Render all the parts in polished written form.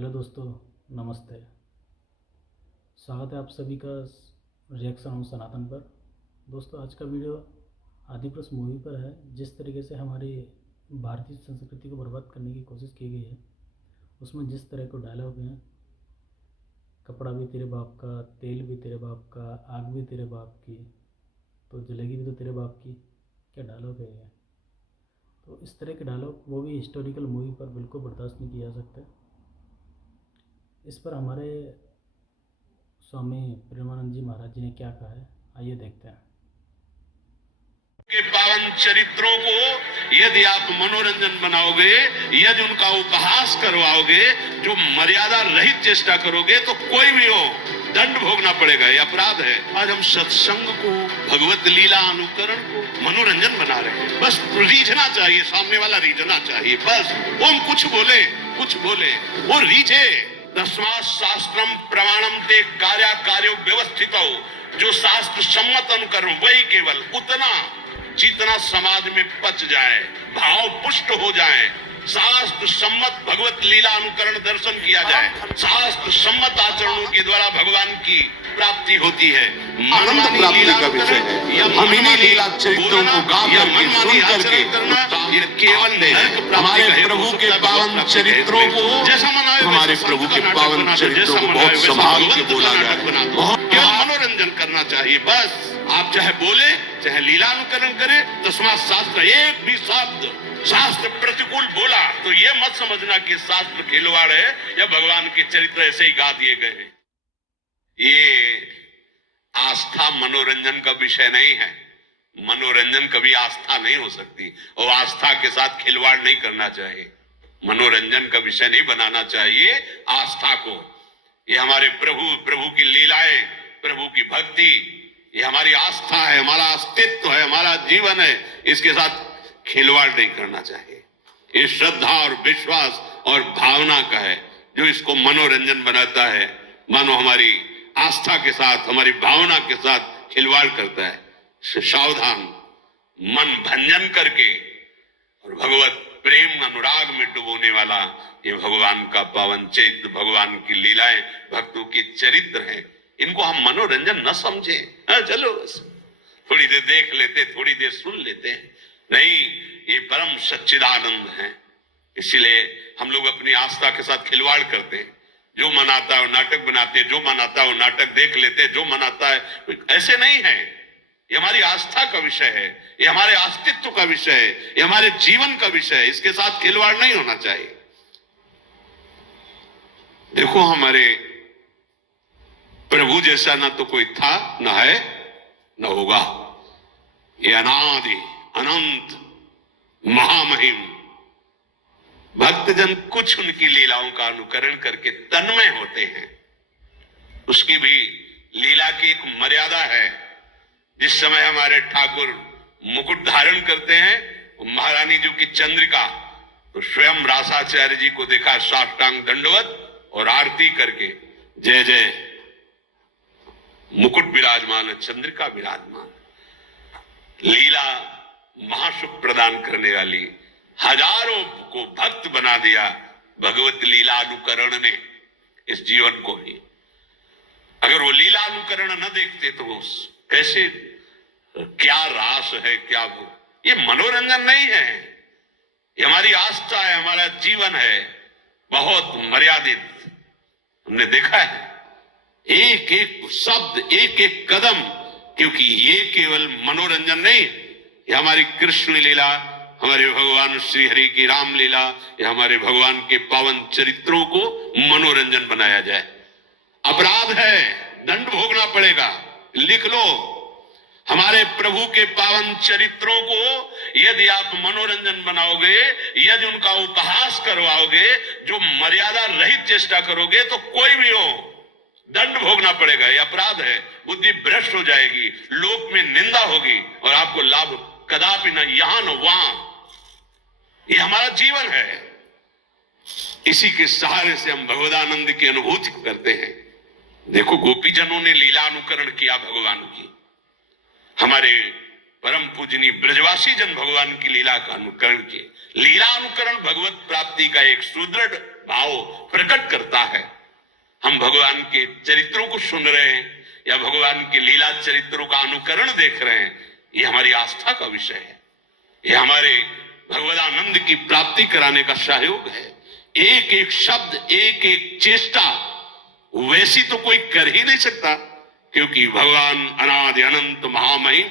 Hello दोस्तों, नमस्ते। स्वागत है आप सभी का रिएक्शन ऑन सनातन पर। दोस्तों, आज का वीडियो आदिपुरुष मूवी पर है। जिस तरीके से हमारी भारतीय संस्कृति को बर्बाद करने की कोशिश की गई है, उसमें जिस तरह के डायलॉग हैं, कपड़ा भी तेरे बाप का, तेल भी तेरे बाप का, आग भी तेरे बाप की, तो जलेगी भी तो तेरे बाप की, क्या डायलॉग है ये। तो इस तरह के डायलॉग, वो भी हिस्टोरिकल मूवी पर, बिल्कुल बर्दाश्त नहीं किया जा सकता। इस पर हमारे स्वामी प्रेमानंद जी महाराज जी ने क्या कहा है, आइए देखते हैं। के पावन चरित्रों को यदि आप मनोरंजन बनाओगे, यदि उनका उपहास करवाओगे, जो मर्यादा रहित चेष्टा करोगे, तो कोई भी हो दंड भोगना पड़ेगा। यह अपराध है। आज हम सत्संग को, भगवत लीला अनुकरण को मनोरंजन बना रहे हैं। बस रीझना चाहिए, सामने वाला रीझना चाहिए। बस वो हम कुछ बोले वो रीझे। तस्मात् शास्त्रम प्रमाणम ते कार्यो व्यवस्थित हो। जो शास्त्र सम्मत अनुकरण, वही केवल उतना जितना समाज में पच जाए, भाव पुष्ट हो जाए। शास्त्र सम्मत भगवत लीला अनुकरण दर्शन किया जाए। शास्त्र सम्मत आचरणों के द्वारा भगवान की प्राप्ति होती है। आनंद प्राप्ति का विषय है। हम इन्हीं लीला चरित्रों को गा करके, सुन करके ये केवल हमारे प्रभु के पावन चरित्रों को, हमारे प्रभु के पावन चरित्रों को बहुत संभाल के बोला जाए। केवल मनोरंजन करना चाहिए। बस आप चाहे बोले, चाहे लीला अनुकरण करे, तस्मात् शास्त्र, एक भी शब्द शास्त्र प्रतिकूल बोला तो ये मत समझना कि शास्त्र खिलवाड़ है या भगवान के चरित्र ऐसे ही गा दिए गए हैं। ये आस्था मनोरंजन का विषय नहीं है। मनोरंजन कभी आस्था नहीं हो सकती, और आस्था के साथ खिलवाड़ नहीं करना चाहिए। मनोरंजन का विषय नहीं बनाना चाहिए आस्था को। ये हमारे प्रभु की लीलाएं, प्रभु की भक्ति, ये हमारी आस्था है, हमारा अस्तित्व है, हमारा जीवन है। इसके साथ खिलवाड़ नहीं करना चाहिए। ये श्रद्धा और विश्वास और भावना का है। जो इसको मनोरंजन बनाता है, मानो हमारी आस्था के साथ, हमारी भावना के साथ खिलवाड़ करता है। सावधान, मन भंजन करके और भगवत प्रेम अनुराग में डुबोने वाला ये भगवान का पावन चरित्र, भगवान की लीलाएं, भक्तों के चरित्र हैं। इनको हम मनोरंजन न समझे। चलो थोड़ी देर देख लेते, थोड़ी देर सुन लेते हैं। नहीं, ये परम सच्चिदानंद है। इसलिए हम लोग अपनी आस्था के साथ खिलवाड़ करते हैं। जो मनाता है वो नाटक बनाते हैं, जो मनाता है वो नाटक देख लेते हैं, जो मनाता है। ऐसे नहीं है। ये हमारी आस्था का विषय है, ये हमारे अस्तित्व का विषय है, ये हमारे जीवन का विषय है। इसके साथ खिलवाड़ नहीं होना चाहिए। देखो, हमारे प्रभु जैसा ना तो कोई था, ना है, ना होगा। ये अनादि अनंत महामहिम भक्तजन कुछ उनकी लीलाओं का अनुकरण करके तन्मय होते हैं। उसकी भी लीला की एक मर्यादा है। जिस समय हमारे ठाकुर मुकुट धारण करते हैं, महारानी जी की चंद्रिका, तो स्वयं रासाचार्य जी को देखा साष्टांग दंडवत और आरती करके, जय जय, मुकुट विराजमान है, चंद्रिका विराजमान। लीला महासुख प्रदान करने वाली, हजारों को भक्त बना दिया भगवत लीला अनुकरण ने, इस जीवन को ही। अगर वो लीला अनुकरण न देखते तो कैसे, क्या रास है, क्या वो। ये मनोरंजन नहीं है, ये हमारी आस्था है, हमारा जीवन है, बहुत मर्यादित। हमने देखा है एक एक शब्द, एक एक कदम, क्योंकि ये केवल मनोरंजन नहीं, ये हमारी कृष्ण लीला, हमारे भगवान श्री हरि की रामलीला, या हमारे भगवान के पावन चरित्रों को मनोरंजन बनाया जाए। अपराध है, दंड भोगना पड़ेगा। लिख लो, हमारे प्रभु के पावन चरित्रों को यदि आप मनोरंजन बनाओगे, यदि उनका उपहास करवाओगे, जो मर्यादा रहित चेष्टा करोगे, तो कोई भी हो दंड भोगना पड़ेगा। यह अपराध है। बुद्धि भ्रष्ट हो जाएगी, लोक में निंदा होगी, और आपको लाभ कदापि न यहां न वहां। यह हमारा जीवन है। इसी के सहारे से हम भगवदानंद की अनुभूति करते हैं। देखो, गोपीजनों ने लीला अनुकरण किया भगवान की। हमारे परम पूजनीय ब्रजवासी जन भगवान की लीला का अनुकरण किए। लीला अनुकरण भगवत प्राप्ति का एक सुदृढ़ भाव प्रकट करता है। हम भगवान के चरित्रों को सुन रहे हैं या भगवान के लीला चरित्रों का अनुकरण देख रहे हैं, ये हमारी आस्था का विषय है, ये हमारे भगवदानंद की प्राप्ति कराने का सहयोग है। एक एक शब्द, एक एक चेष्टा वैसी तो कोई कर ही नहीं सकता, क्योंकि भगवान अनादि अनंत महामहिम,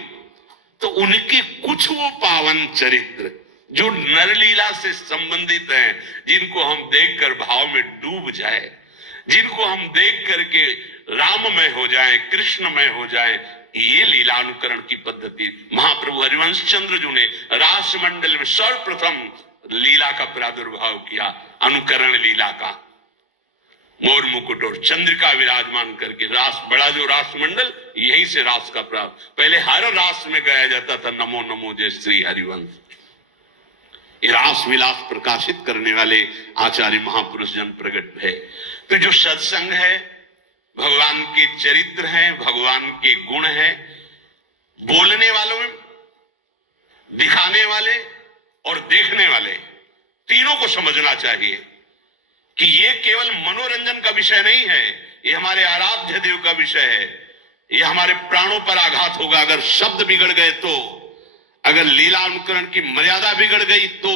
तो उनके कुछ वो पावन चरित्र जो नरलीला से संबंधित हैं, जिनको हम देखकर भाव में डूब जाए, जिनको हम देख करके राममय हो जाए, कृष्णमय हो जाए, ये लीलानुकरण की पद्धति महाप्रभु हरिवंश चंद्र जी ने रासमंडल में सर्वप्रथम लीला का प्रादुर्भाव किया, अनुकरण लीला का। मोर मुकुट और चंद्रिका विराजमान करके रास, बड़ा जो रासमंडल, यहीं से रास का प्रारंभ। पहले हर रास में गाया जाता था नमो नमो जय श्री हरिवंश। ये रास विलास प्रकाशित करने वाले आचार्य महापुरुष जन प्रकट है। तो जो सत्संग है, भगवान के चरित्र हैं, भगवान के गुण हैं, बोलने वालों में, दिखाने वाले और देखने वाले, तीनों को समझना चाहिए कि ये केवल मनोरंजन का विषय नहीं है, ये हमारे आराध्य देव का विषय है। ये हमारे प्राणों पर आघात होगा अगर शब्द बिगड़ गए तो, अगर लीला अनुकरण की मर्यादा बिगड़ गई तो।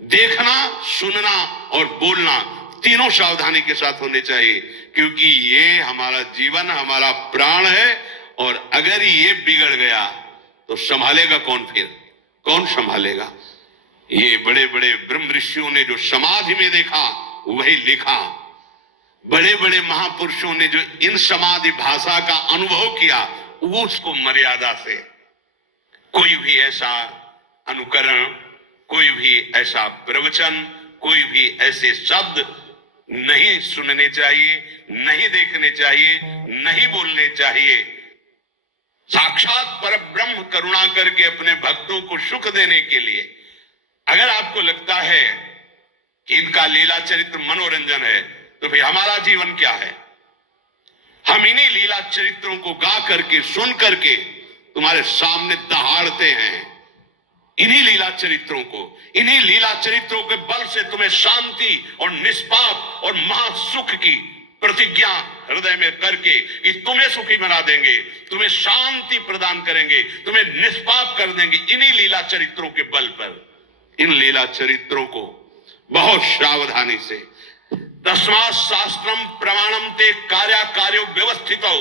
देखना, सुनना और बोलना तीनों सावधानी के साथ होने चाहिए, क्योंकि ये हमारा जीवन, हमारा प्राण है, और अगर ये बिगड़ गया तो संभालेगा कौन? फिर कौन संभालेगा? ये बड़े बड़े ब्रह्म ऋषियों ने जो समाधि में देखा वही लिखा, बड़े बड़े महापुरुषों ने जो इन समाधि भाषा का अनुभव किया, वो उसको मर्यादा से, कोई भी ऐसा अनुकरण, कोई भी ऐसा प्रवचन, कोई भी ऐसे शब्द नहीं सुनने चाहिए, नहीं देखने चाहिए, नहीं बोलने चाहिए। साक्षात परब्रह्म करुणा करके अपने भक्तों को सुख देने के लिए, अगर आपको लगता है कि इनका लीला चरित्र मनोरंजन है, तो फिर हमारा जीवन क्या है? हम इन्हीं लीला चरित्रों को गा करके, सुन करके तुम्हारे सामने दहाड़ते हैं, इन्हीं लीला चरित्रों को, इन्हीं लीला चरित्रों के बल से तुम्हें शांति और निष्पाप और महासुख की प्रतिज्ञा हृदय में करके कि तुम्हें सुखी बना देंगे, तुम्हें शांति प्रदान करेंगे, तुम्हें निष्पाप कर देंगे, इन्हीं लीला चरित्रों के बल पर। इन लीला चरित्रों को बहुत सावधानी से, तस्मात् शास्त्रम प्रमाणम ते कार्या कार्यो व्यवस्थितो,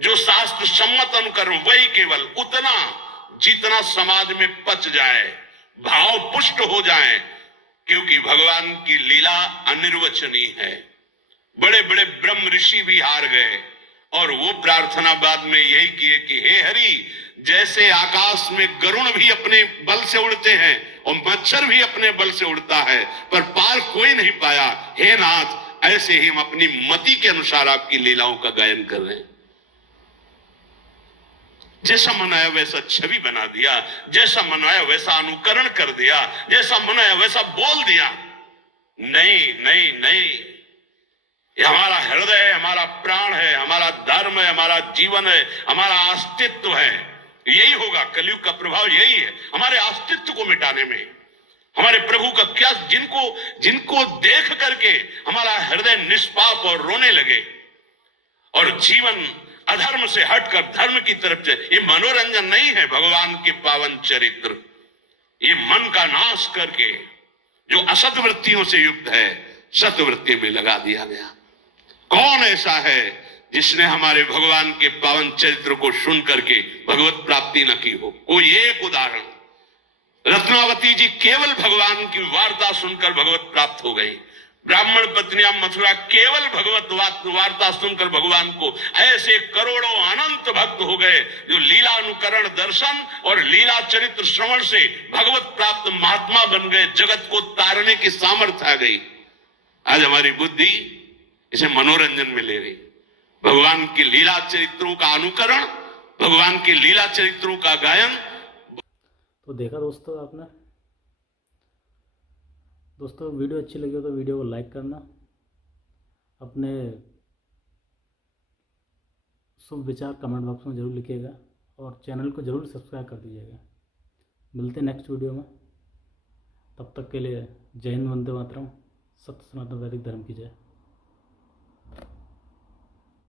जो शास्त्र सम्मत अनुकरण वही केवल उतना जितना समाज में पच जाए, भाव पुष्ट हो जाए, क्योंकि भगवान की लीला अनिर्वचनीय है। बड़े बड़े ब्रह्म ऋषि भी हार गए और वो प्रार्थना बाद में यही किए कि हे हरि, जैसे आकाश में गरुण भी अपने बल से उड़ते हैं और मच्छर भी अपने बल से उड़ता है, पर पार कोई नहीं पाया, हे नाथ, ऐसे ही हम अपनी मति के अनुसार आपकी लीलाओं का गायन कर रहे हैं। जैसा मनाया वैसा छवि बना दिया, जैसा मनाया वैसा अनुकरण कर दिया, जैसा मनाया वैसा बोल दिया। नहीं नहीं नहीं, ये हमारा हृदय है, हमारा प्राण है, हमारा धर्म है, हमारा जीवन है, हमारा अस्तित्व है। यही होगा, कलयुग का प्रभाव यही है, हमारे अस्तित्व को मिटाने में। हमारे प्रभु का क्या, जिनको देख करके हमारा हृदय निष्पाप और रोने लगे और जीवन अधर्म से हटकर धर्म की तरफ से, ये मनोरंजन नहीं है। भगवान के पावन चरित्र ये मन का नाश करके जो असत वृत्तियों से युक्त है, सतवृत्ति में लगा दिया गया। कौन ऐसा है जिसने हमारे भगवान के पावन चरित्र को सुन करके भगवत प्राप्ति न की हो? कोई एक उदाहरण, रत्नावती जी केवल भगवान की वार्ता सुनकर भगवत प्राप्त हो गई। ब्राह्मण पत्नियां मथुरा केवल भगवत वार्ता सुनकर भगवान को, ऐसे करोड़ों अनंत भक्त हो गए जो लीला अनुकरण दर्शन और लीला चरित्र श्रवण से भगवत प्राप्त महात्मा बन गए। जगत को तारने की सामर्थ्य आ गई। आज हमारी बुद्धि इसे मनोरंजन में ले गई। भगवान के लीला चरित्रों का अनुकरण, भगवान के लीला चरित्रों का गायन। तो देखा दोस्तों आपने। दोस्तों वीडियो अच्छी लगी हो तो वीडियो को लाइक करना, अपने शुभ विचार कमेंट बॉक्स में ज़रूर लिखिएगा और चैनल को ज़रूर सब्सक्राइब कर दीजिएगा। मिलते हैं नेक्स्ट वीडियो में, तब तक के लिए जय हिंद, वंदे मातरम, सत्य सनातन वैदिक धर्म की जय।